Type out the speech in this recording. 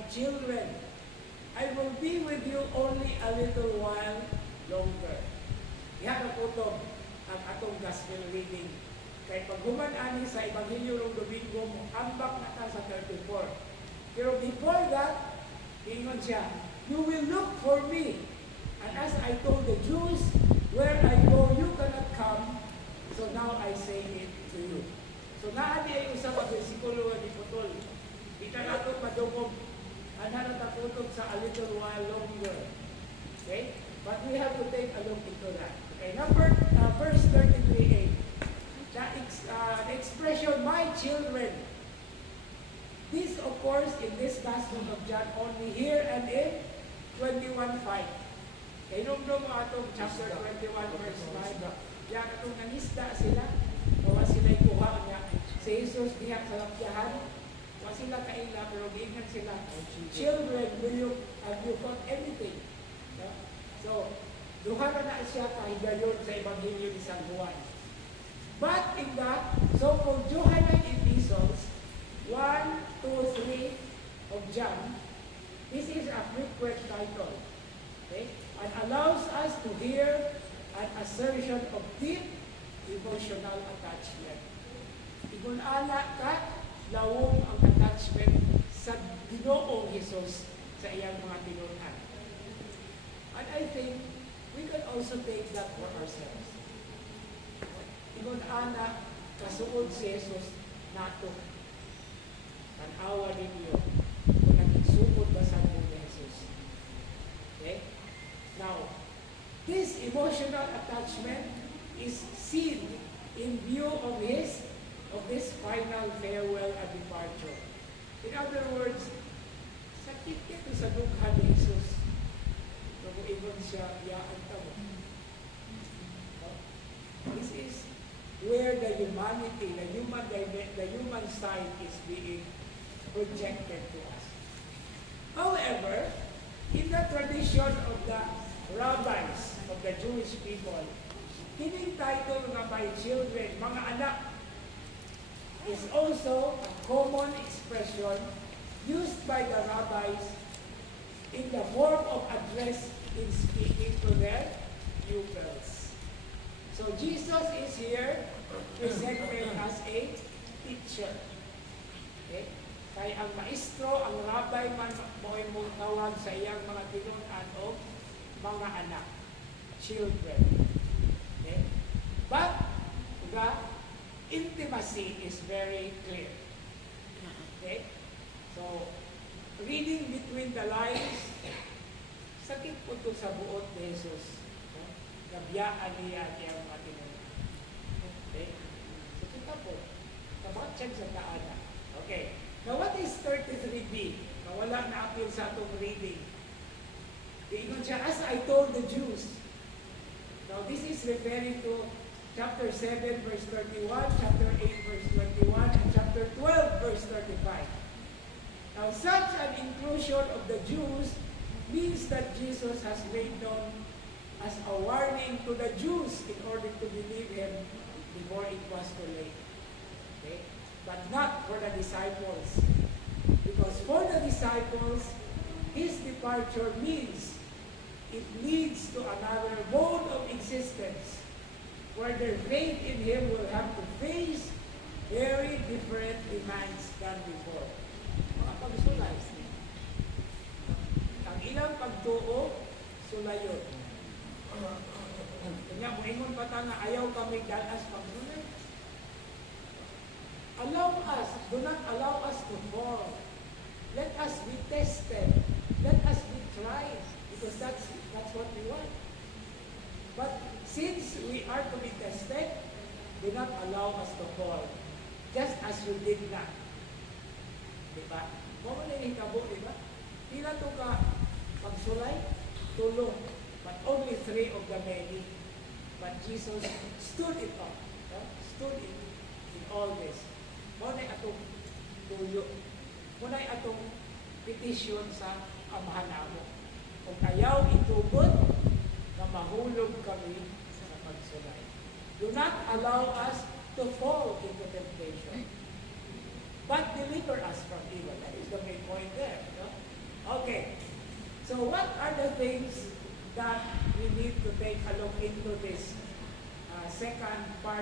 my children, I will be with you only a little while longer. Yan ang utong ang atong gospel reading. Kaya pag human-ani sa Ebanghelyo ng Domingo, ambak na ka sa 34. Pero before that, ingon siya, you will look for me. And as I told the Jews, where I go, you cannot come. So now I say it to you. So naadi ay usap ang versikulo ni Putol. Ita nato madungog. Ana natutog sa a little while longer. Okay? But we have to take a look into that. Okay, verse 33a. The expression, my children. This, of course, in this Gospel of John, only here and in 21:5. Kaya nung atong chapter 21, verse 5, yan atong nangisda sila, gawa sila'y kuha niya. Si Jesus diha sa lakyahan, gawa sila kaila, pero giingan sila, children, have you got anything? Yeah? So, duha na siya kahigayon sa Ebanghelyo ni San Juan. But in that, so-called Johannine epistles, 1, 2, 3 of John, this is a frequent title. Okay? And allows us to hear an assertion of deep emotional attachment. Igunana ka, lawong ang attachment sa Ginoong Jesus sa iyang mga tinunan. And I think we can also take that for ourselves. Igunana, kasuod si Jesus nato. Tanawa ninyo kung nagsugod ba sa ni Jesus. Okay? Now, this emotional attachment is seen in view of this final farewell and departure. In other words, sakit ito sa dughan ni Jesus. Nag-uibon siya, yaan tamo. This is where the humanity, the human side is being projected to us. However, in the tradition of the rabbis of the Jewish people, kining title nga by children, mga anak, is also a common expression used by the rabbis in the form of address in speaking to their pupils. So Jesus is here presented as a teacher. Okay? Kaya ang maestro, ang rabbi man mo'y mong tawag sa iyang mga tinunan o mga anak, children. Okay? But the intimacy is very clear. Okay? So, reading between the lines, sakit po ito sa buot ni Jesus. Nabiyaan niya ang mga tinunan. Okay? So, kita po. Kamatsyag sa taana. Okay. Now, what is 33b? Nawala na apil sa itong reading. Ingon siya, as I told the Jews. Now, this is referring to chapter 7, verse 31, chapter 8, verse 21, and chapter 12, verse 35. Now, such an inclusion of the Jews means that Jesus has made known as a warning to the Jews in order to believe Him before it was too late. Okay? But not for the disciples. Because for the disciples, His departure means it leads to another mode of existence where their faith in Him will have to face very different demands than before. Mga pagsulay. Ang ilang pagtuo, sulayon. Kanya mo ingon pa ta nga ayaw kami dalas pagsunay. Allow us, do not allow us to fall. Let us be tested. Let us be tried. Because that's what we want. But since we are to be tested, do not allow us to fall. Just as you did not. Diba? Kung ano yung hitabo, diba? Pila to ka pagsulay, tulong. But only 3 of the many. But Jesus stood it up. Stood in all this. Muna'y atong tuyo. Muna'y atong petition sa amahan namo. Kung ayaw itubod, na mahulog kami sa pagsulay. Do not allow us to fall into temptation. But deliver us from evil. That is the main point there. No? So what are the things that we need to take a look into this second part